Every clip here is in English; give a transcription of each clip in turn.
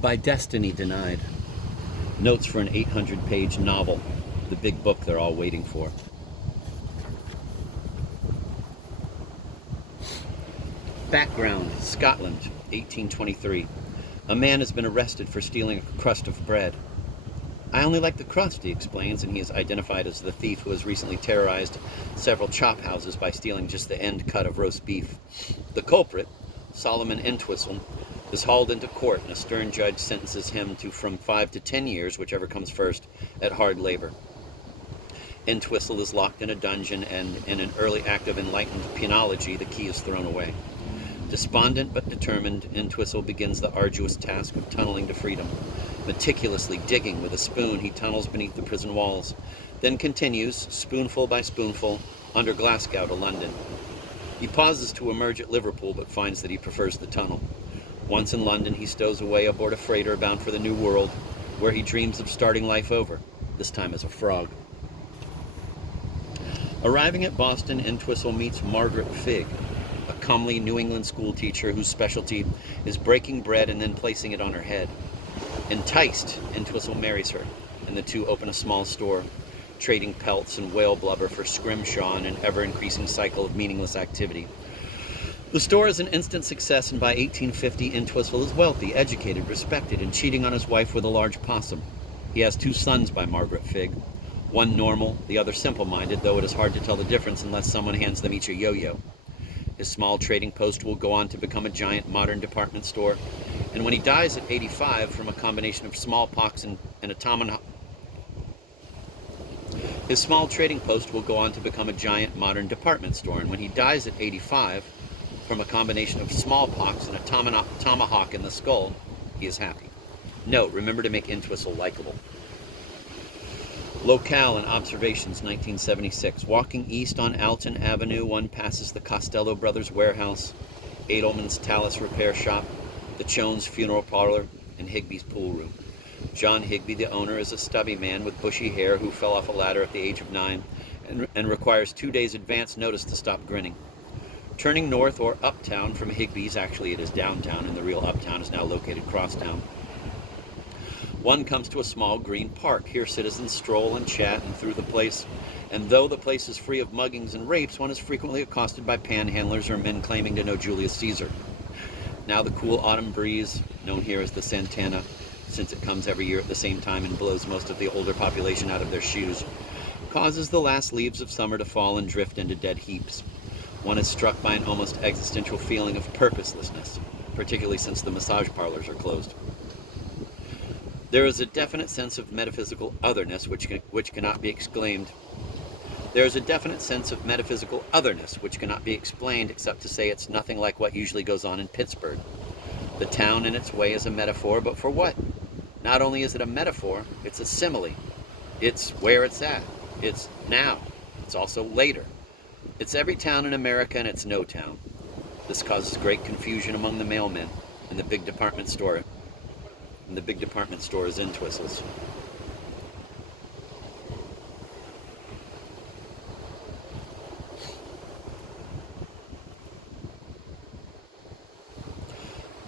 By Destiny Denied. Notes for an 800-page novel, the big book they're all waiting for. Background, Scotland, 1823. A man has been arrested for stealing a crust of bread. I only like the crust, he explains, and he is identified as the thief who has recently terrorized several chop houses by stealing just the end cut of roast beef. The culprit, Solomon Entwistle, is hauled into court, and a stern judge sentences him to from 5 to 10 years, whichever comes first, at hard labor. Entwistle is locked in a dungeon, and in an early act of enlightened penology, the key is thrown away. Despondent but determined, Entwistle begins the arduous task of tunneling to freedom. Meticulously digging with a spoon, he tunnels beneath the prison walls, then continues, spoonful by spoonful, under Glasgow to London. He pauses to emerge at Liverpool, but finds that he prefers the tunnel. Once in London, he stows away aboard a freighter bound for the New World, where he dreams of starting life over, this time as a frog. Arriving at Boston, Entwistle meets Margaret Figg, a comely New England schoolteacher whose specialty is breaking bread and then placing it on her head. Enticed, Entwistle marries her, and the two open a small store, trading pelts and whale blubber for scrimshaw in an ever-increasing cycle of meaningless activity. The store is an instant success, and by 1850, Entwistle is wealthy, educated, respected, and cheating on his wife with a large possum. He has 2 sons by Margaret Figg, one normal, the other simple-minded, though it is hard to tell the difference unless someone hands them each a yo-yo. His small trading post will go on to become a giant modern department store, and when he dies at 85 from a combination of smallpox and a tomahawk, his small trading post will go on to become a giant modern department store, and when he dies at 85 from a combination of smallpox and a tomahawk in the skull, he is happy. Note, remember to make Entwistle likable. Locale and Observations, 1976. Walking east on Alton Avenue, one passes the Costello Brothers warehouse, Edelman's Talus repair shop, the Chones funeral parlor, and Higby's pool room. John Higby, the owner, is a stubby man with bushy hair who fell off a ladder at the age of 9 and requires 2 days advance notice to stop grinning. Turning north or uptown from Higby's, actually it is downtown, and the real uptown is now located crosstown, one comes to a small green park. Here citizens stroll and chat and through the place, and though the place is free of muggings and rapes, one is frequently accosted by panhandlers or men claiming to know Julius Caesar. Now the cool autumn breeze, known here as the Santana, since it comes every year at the same time and blows most of the older population out of their shoes, causes the last leaves of summer to fall and drift into dead heaps. One is struck by an almost existential feeling of purposelessness, particularly since the massage parlors are closed. There is a definite sense of metaphysical otherness which cannot be explained. There is a definite sense of metaphysical otherness which cannot be explained except to say it's nothing like what usually goes on in Pittsburgh. The town in its way is a metaphor, but for what? Not only is it a metaphor, it's a simile. It's where it's at. It's now. It's also later. It's every town in America and it's no town. This causes great confusion among the mailmen in the big department store. And the big department store is Entwistle's.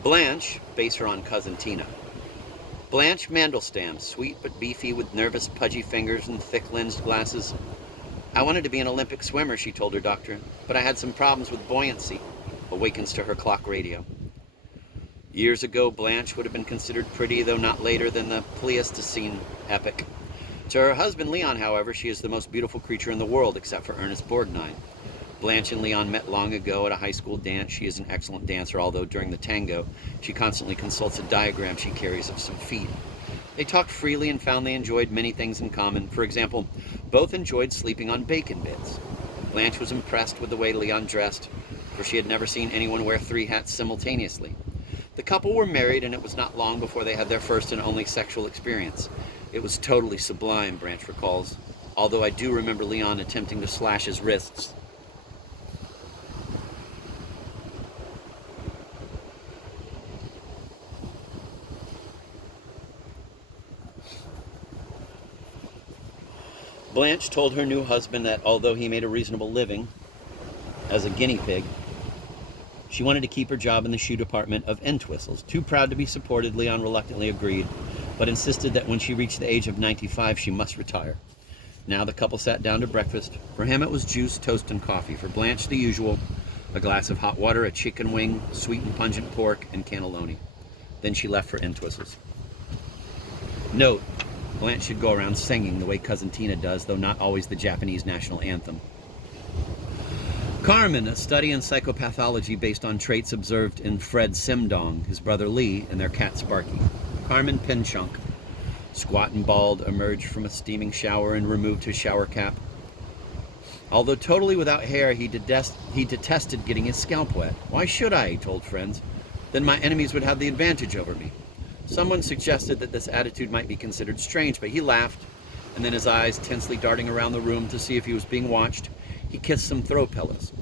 Blanche, base her on Cousin Tina. Blanche Mandelstam, sweet but beefy with nervous, pudgy fingers and thick lensed glasses. I wanted to be an Olympic swimmer, she told her doctor, but I had some problems with buoyancy. Awakens to her clock radio. Years ago, Blanche would have been considered pretty, though not later than the Pleistocene epoch. To her husband, Leon, however, she is the most beautiful creature in the world, except for Ernest Borgnine. Blanche and Leon met long ago at a high school dance. She is an excellent dancer, although during the tango, she constantly consults a diagram she carries of some feet. They talked freely and found they enjoyed many things in common. For example, both enjoyed sleeping on bacon bits. Blanche was impressed with the way Leon dressed, for she had never seen anyone wear 3 hats simultaneously. The couple were married, and it was not long before they had their first and only sexual experience. It was totally sublime, Blanche recalls, although I do remember Leon attempting to slash his wrists. Blanche told her new husband that although he made a reasonable living as a guinea pig, She wanted to keep her job in the shoe department of Entwistles. Too proud to be supported, Leon reluctantly agreed, but insisted that when she reached the age of 95, she must retire. Now the couple sat down to breakfast. For him it was juice, toast, and coffee. For Blanche, the usual, a glass of hot water, a chicken wing, sweet and pungent pork, and cannelloni. Then she left for Entwistles. Note, Blanche should go around singing the way Cousin Tina does, though not always the Japanese national anthem. Carmen, a study in psychopathology based on traits observed in Fred Simdong, his brother Lee, and their cat Sparky. Carmen Pinchunk, squat and bald, emerged from a steaming shower and removed his shower cap. Although totally without hair, he detested getting his scalp wet. Why should I, he told friends. Then my enemies would have the advantage over me. Someone suggested that this attitude might be considered strange, but he laughed, and then his eyes tensely darting around the room to see if he was being watched, he kissed some throw pillows.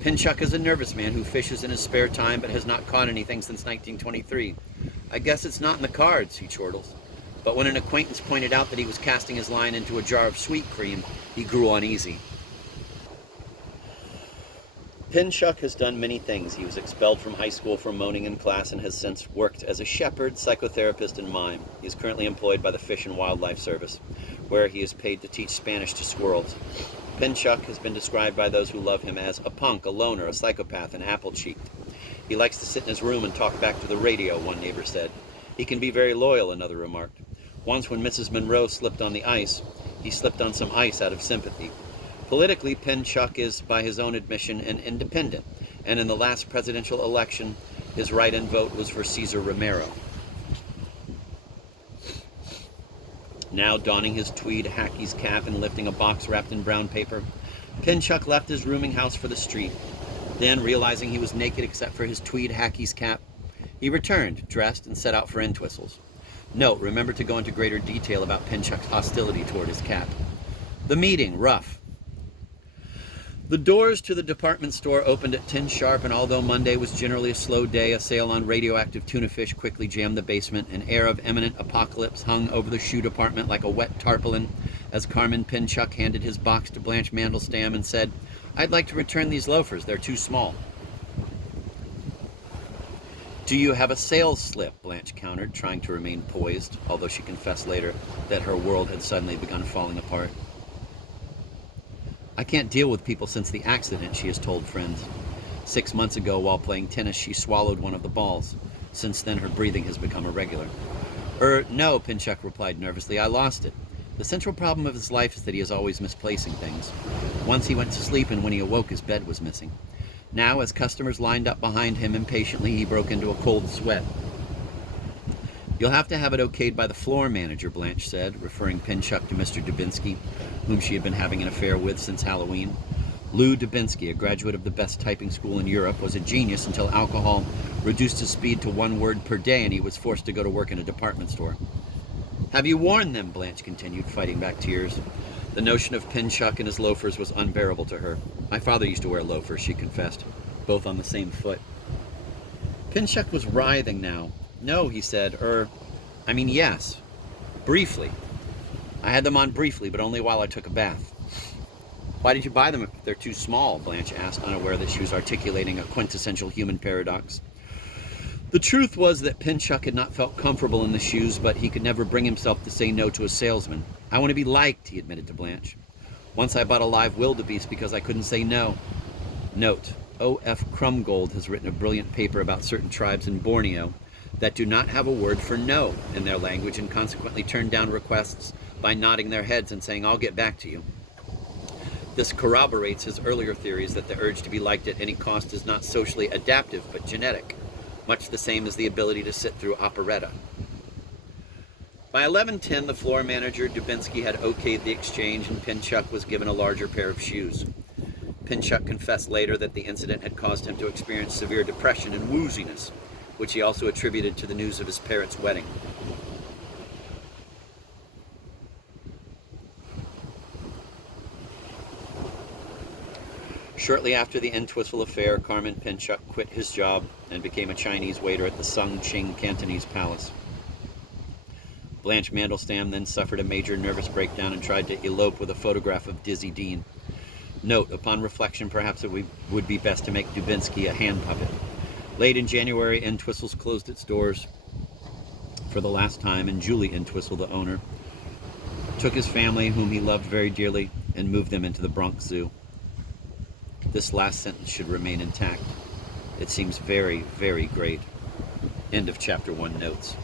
Pinchuk is a nervous man who fishes in his spare time but has not caught anything since 1923. I guess it's not in the cards, he chortles. But when an acquaintance pointed out that he was casting his line into a jar of sweet cream, he grew uneasy. Pinchuk has done many things. He was expelled from high school for moaning in class and has since worked as a shepherd, psychotherapist, and mime. He is currently employed by the Fish and Wildlife Service, where he is paid to teach Spanish to squirrels. Pinchuk has been described by those who love him as a punk, a loner, a psychopath, and apple-cheeked. He likes to sit in his room and talk back to the radio, one neighbor said. He can be very loyal, another remarked. Once when Mrs. Monroe slipped on the ice, he slipped on some ice out of sympathy. Politically, Pinchuk is, by his own admission, an independent, and in the last presidential election, his write-in vote was for Cesar Romero. Now donning his tweed hackey's cap and lifting a box wrapped in brown paper, Pinchuk left his rooming house for the street. Then, realizing he was naked except for his tweed hackey's cap, he returned, dressed, and set out for Entwistles. Note, remember to go into greater detail about Pinchuk's hostility toward his cap. The meeting, rough. The doors to the department store opened at 10 sharp, and although Monday was generally a slow day, a sale on radioactive tuna fish quickly jammed the basement. An air of imminent apocalypse hung over the shoe department like a wet tarpaulin as Carmen Pinchuk handed his box to Blanche Mandelstam and said, "I'd like to return these loafers. They're too small." "Do you have a sales slip?" Blanche countered, trying to remain poised, although she confessed later that her world had suddenly begun falling apart. "I can't deal with people since the accident," she has told friends. 6 months ago, while playing tennis, she swallowed one of the balls. Since then, her breathing has become irregular. No," Pinchuk replied nervously. "I lost it. The central problem of his life is that he is always misplacing things. Once he went to sleep, and when he awoke, his bed was missing. Now, as customers lined up behind him impatiently, he broke into a cold sweat. "You'll have to have it okayed by the floor manager," Blanche said, referring Pinchuk to Mr. Dubinsky, whom she had been having an affair with since Halloween. Lou Dubinsky, a graduate of the best typing school in Europe, was a genius until alcohol reduced his speed to 1 word per day and he was forced to go to work in a department store. "Have you worn them?" Blanche continued, fighting back tears. The notion of Pinchuk and his loafers was unbearable to her. "My father used to wear loafers," she confessed, both on the same foot. Pinchuk was writhing now. "No," he said, yes. Briefly. I had them on briefly, but only while I took a bath." "Why did you buy them if they're too small?" Blanche asked, unaware that she was articulating a quintessential human paradox. The truth was that Pinchuk had not felt comfortable in the shoes, but he could never bring himself to say no to a salesman. "I want to be liked," he admitted to Blanche. "Once I bought a live wildebeest because I couldn't say no." Note, O.F. Krumgold has written a brilliant paper about certain tribes in Borneo that do not have a word for no in their language and consequently turn down requests by nodding their heads and saying, "I'll get back to you." This corroborates his earlier theories that the urge to be liked at any cost is not socially adaptive but genetic, much the same as the ability to sit through operetta. By 11:10, the floor manager, Dubinsky, had okayed the exchange and Pinchuk was given a larger pair of shoes. Pinchuk confessed later that the incident had caused him to experience severe depression and wooziness, which he also attributed to the news of his parents' wedding. Shortly after the Entwistle affair, Carmen Pinchuk quit his job and became a Chinese waiter at the Sung Ching Cantonese Palace. Blanche Mandelstam then suffered a major nervous breakdown and tried to elope with a photograph of Dizzy Dean. Note, upon reflection, perhaps it would be best to make Dubinsky a hand puppet. Late in January, Entwistle's closed its doors for the last time, and Julie Entwistle, the owner, took his family, whom he loved very dearly, and moved them into the Bronx Zoo. This last sentence should remain intact. It seems very, very great. End of chapter 1 notes.